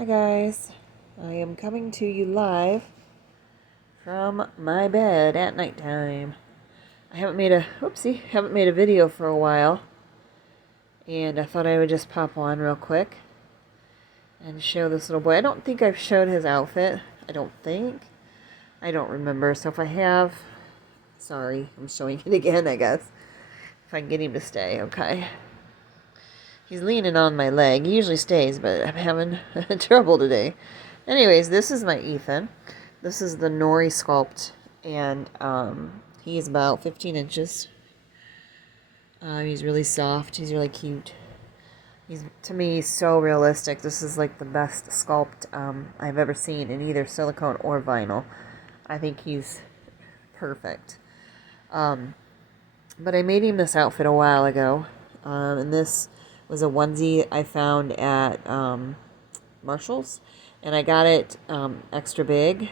Hi guys, I am coming to you live from my bed at nighttime. I haven't made a video for a while, and I thought I would just pop on real quick and show this little boy. I don't think I've showed his outfit. I don't remember, so if I have, sorry, I'm showing it again, I guess. If I can get him to stay, okay. He's leaning on my leg. He usually stays, but I'm having trouble today. Anyways, this is my Ethan. This is the nori sculpt, and he's about 15 inches. He's really soft. He's really cute. To me, so realistic. This is like the best sculpt I've ever seen in either silicone or vinyl. I think he's perfect. But I made him this outfit a while ago, and this was a onesie I found at Marshall's, and I got it extra big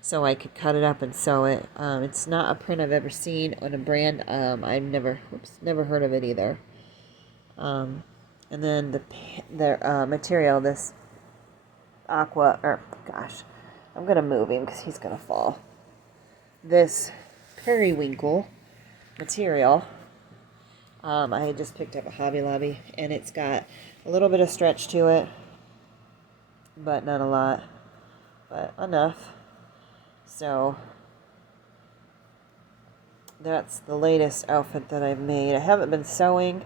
so I could cut it up and sew it. It's not a print I've ever seen on a brand. I've never heard of it either. And then the material, this I'm gonna move him because he's gonna fall. This periwinkle material, I had just picked up at Hobby Lobby, and it's got a little bit of stretch to it, but not a lot, but enough. So that's the latest outfit that I've made. I haven't been sewing.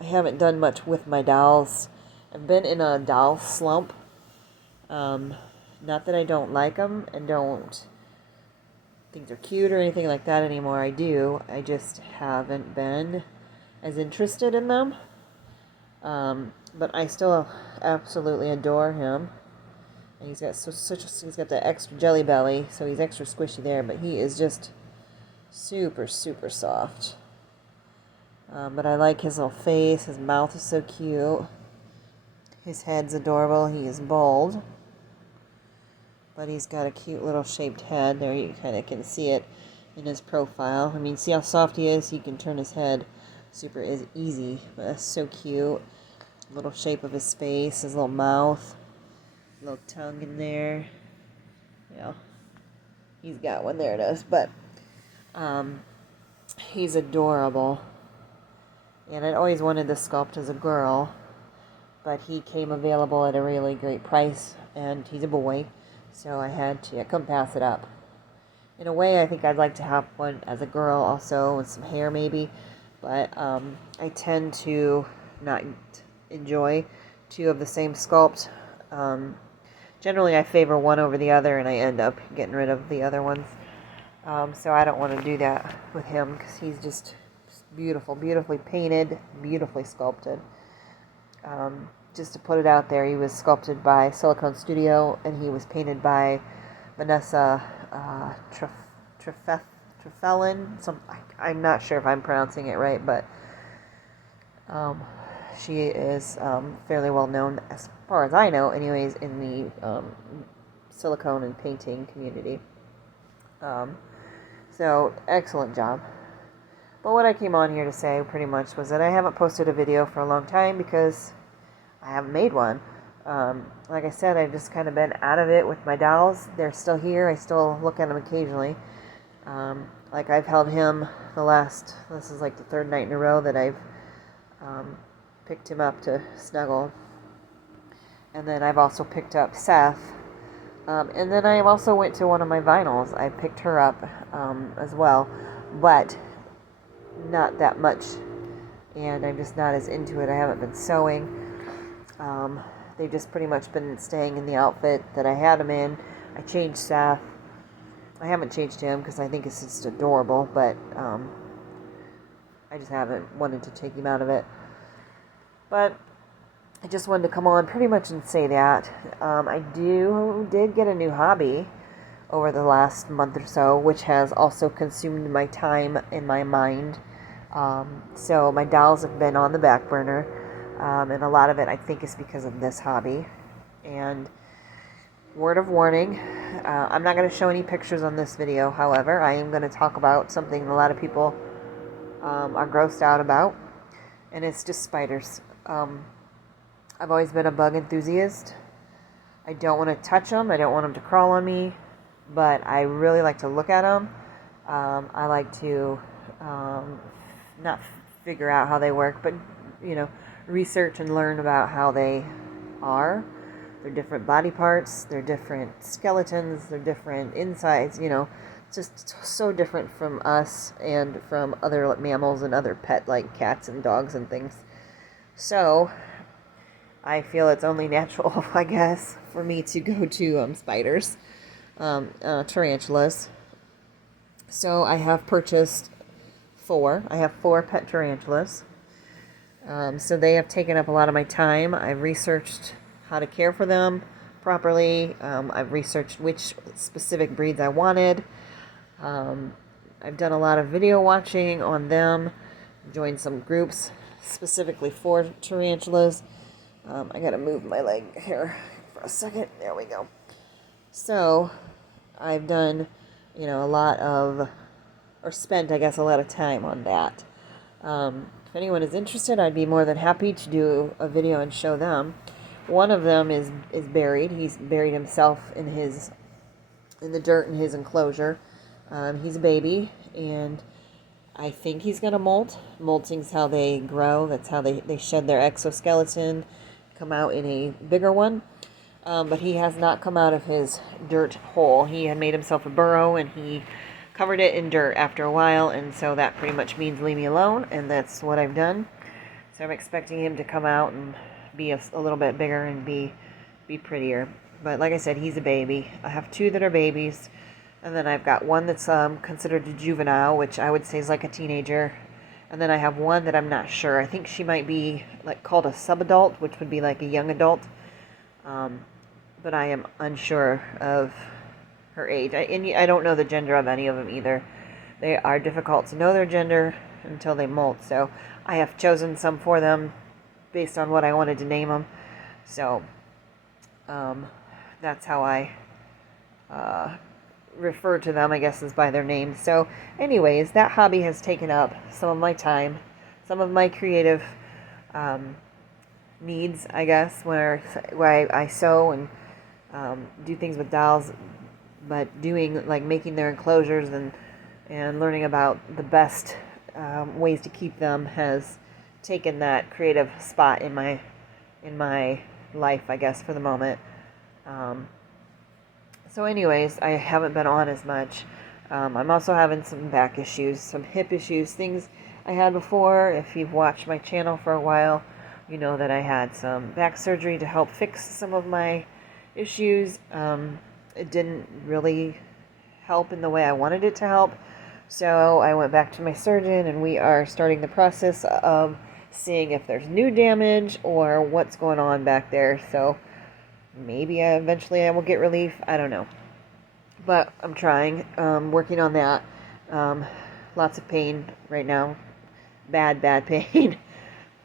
I haven't done much with my dolls. I've been in a doll slump. Not that I don't like them and don't think they're cute or anything like that anymore. I do. I just haven't been as interested in them. But I still absolutely adore him. And he's got he's got the extra jelly belly, so he's extra squishy there, but he is just super, super soft. But I like his little face. His mouth is so cute. His head's adorable. He is bald, but he's got a cute little shaped head. There you kind of can see it in his profile. I mean, see how soft he is? He can turn his head super easy, but that's so cute. Little shape of his face, his little mouth, little tongue in there. Yeah, he's got one. There it is. But he's adorable. And I'd always wanted this sculpt as a girl, but he came available at a really great price, and he's a boy, so I couldn't pass it up. In a way, I think I'd like to have one as a girl also, with some hair maybe, but I tend to not enjoy two of the same sculpt. Generally, I favor one over the other, and I end up getting rid of the other ones. So I don't want to do that with him, because he's just beautiful, beautifully painted, beautifully sculpted. Just to put it out there, he was sculpted by Silicone Studio, and he was painted by Vanessa Trefellin. I'm not sure if I'm pronouncing it right, but she is fairly well known, as far as I know, anyways, in the silicone and painting community. So, excellent job. But what I came on here to say pretty much was that I haven't posted a video for a long time because I haven't made one. Like I said, I've just kind of been out of it with my dolls. They're still here. I still look at them occasionally. Like I've held him this is like the third night in a row that I've picked him up to snuggle. And then I've also picked up Seth. And then I also went to one of my vinyls. I picked her up as well. But not that much, and I'm just not as into it. I haven't been sewing. They've just pretty much been staying in the outfit that I had them in. I changed Seth. I haven't changed him because I think it's just adorable, but I just haven't wanted to take him out of it. But I just wanted to come on pretty much and say that I did get a new hobby over the last month or so, which has also consumed my time and my mind. So my dolls have been on the back burner, and a lot of it I think is because of this hobby. And word of warning, I'm not going to show any pictures on this video. However, I am going to talk about something a lot of people are grossed out about, and it's just spiders. I've always been a bug enthusiast. I don't want to touch them. I don't want them to crawl on me, but I really like to look at them. I like to not figure out how they work, but research and learn about how they are. They're different body parts, they're different skeletons, they're different insides, just so different from us and from other mammals and other pet like cats and dogs and things. So I feel it's only natural, I guess, for me to go to spiders, tarantulas. So I have purchased 4. I have 4 pet tarantulas. So they have taken up a lot of my time. I've researched how to care for them properly. I've researched which specific breeds I wanted. I've done a lot of video watching on them, joined some groups specifically for tarantulas. I gotta move my leg here for a second. There we go. So I've done, spent, I guess, a lot of time on that. If anyone is interested, I'd be more than happy to do a video and show them. One of them is buried. He's buried himself in the dirt in his enclosure. He's a baby, and I think he's going to molt. Molting's how they grow. That's how they shed their exoskeleton, come out in a bigger one. But he has not come out of his dirt hole. He had made himself a burrow, and he covered it in dirt after a while, and so that pretty much means leave me alone, and that's what I've done. So I'm expecting him to come out and be a little bit bigger and be prettier. But like I said, he's a baby. I have 2 that are babies, and then I've got one that's considered a juvenile, which I would say is like a teenager. And then I have one that I'm not sure. I think she might be called a subadult, which would be like a young adult. But I am unsure of her age. I don't know the gender of any of them either. They are difficult to know their gender until they molt. So I have chosen some for them based on what I wanted to name them. So that's how I refer to them, I guess, is by their names. So anyways, that hobby has taken up some of my time, some of my creative needs, I guess, where I sew and do things with dolls, but making their enclosures and learning about the best ways to keep them has taken that creative spot in my life, I guess, for the moment. So anyways, I haven't been on as much. I'm also having some back issues, some hip issues, things I had before. If you've watched my channel for a while, you know that I had some back surgery to help fix some of my issues. It didn't really help in the way I wanted it to help. So I went back to my surgeon, and we are starting the process of seeing if there's new damage or what's going on back there. So maybe eventually I will get relief. I don't know. But I'm trying, working on that. Lots of pain right now. Bad pain.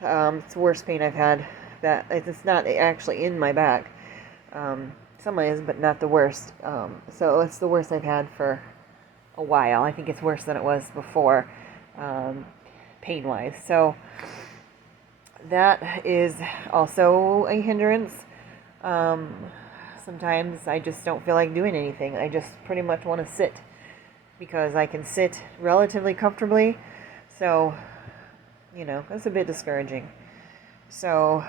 It's the worst pain I've had. That it's not actually in my back. Some is, but not the worst. So it's the worst I've had for a while. I think it's worse than it was before, pain-wise. So that is also a hindrance. Sometimes I just don't feel like doing anything. I just pretty much want to sit because I can sit relatively comfortably. So, that's a bit discouraging. So,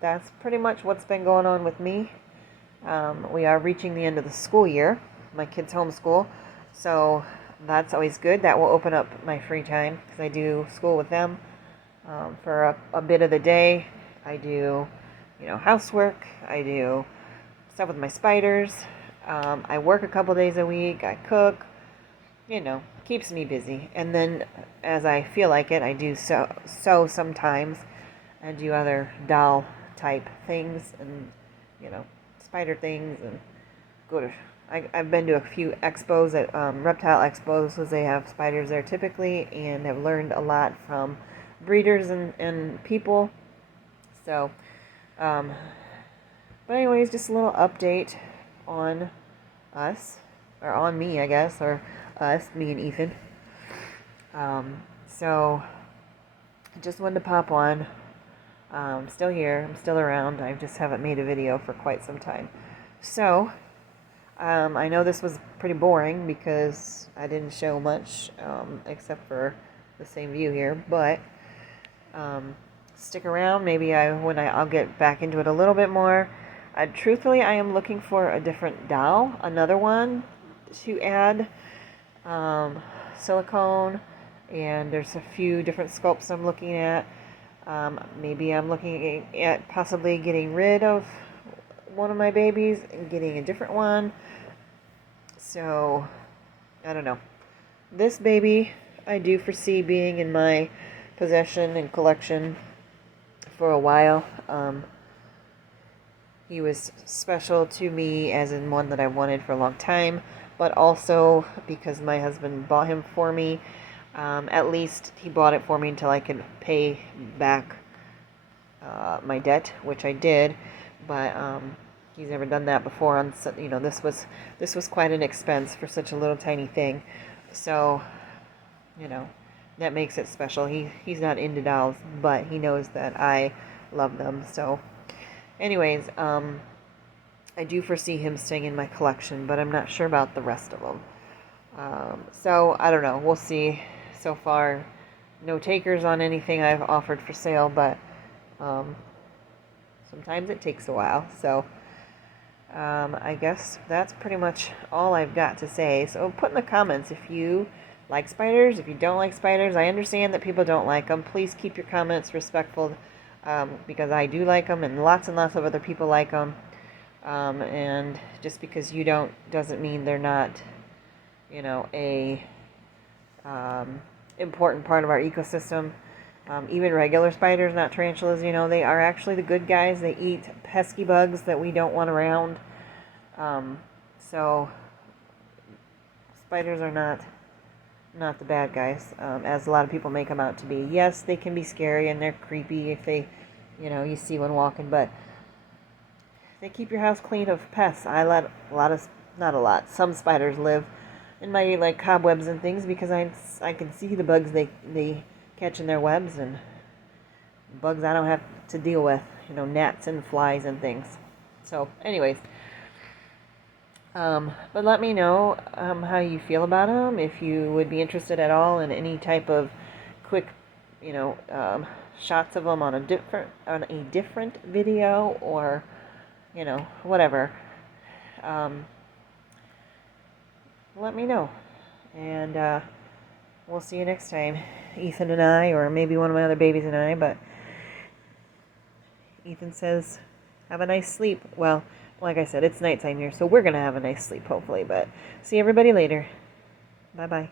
that's pretty much what's been going on with me. We are reaching the end of the school year. My kids homeschool. So that's always good. That will open up my free time because I do school with them for a bit of the day. I do, housework. I do stuff with my spiders. I work a couple days a week. I cook. Keeps me busy. And then as I feel like it, I do sew sometimes. I do other doll type things and, spider things, and I've been to a few expos at reptile expos because they have spiders there typically, and have learned a lot from breeders and people. So, but anyways, just a little update on us, or on me, I guess, or us, me and Ethan. So, I just wanted to pop on. Still here. I'm still around. I just haven't made a video for quite some time. So, I know this was pretty boring because I didn't show much except for the same view here, but stick around. Maybe I'll get back into it a little bit more. Truthfully, I am looking for a different doll, another one to add silicone, and there's a few different sculpts I'm looking at. Maybe I'm looking at possibly getting rid of one of my babies and getting a different one. So, I don't know. This baby, I do foresee being in my possession and collection for a while. He was special to me as in one that I wanted for a long time, but also because my husband bought him for me. At least he bought it for me until I could pay back my debt, which I did, but he's never done that before. This was quite an expense for such a little tiny thing, so that makes it special. He's not into dolls, but he knows that I love them. So, anyways, I do foresee him staying in my collection, but I'm not sure about the rest of them. So I don't know. We'll see. So far, no takers on anything I've offered for sale, but sometimes it takes a while. So I guess that's pretty much all I've got to say. So put in the comments if you like spiders, if you don't like spiders. I understand that people don't like them. Please keep your comments respectful, because I do like them and lots of other people like them. And just because you don't doesn't mean they're not, a important part of our ecosystem. Even regular spiders, not tarantulas, they are actually the good guys. They eat pesky bugs that we don't want around. So spiders are not the bad guys, as a lot of people make them out to be. Yes, they can be scary and they're creepy if they, you see one walking, but they keep your house clean of pests. I let some spiders live in my cobwebs and things because I can see the bugs they catch in their webs and bugs I don't have to deal with, gnats and flies and things. So, anyways, but let me know how you feel about them, if you would be interested at all in any type of quick, shots of them on a different video, or whatever. Let me know, and we'll see you next time. Ethan and I, or maybe one of my other babies and I, but Ethan says, have a nice sleep. Well, like I said, it's nighttime here, so we're going to have a nice sleep, hopefully, but see everybody later. Bye-bye.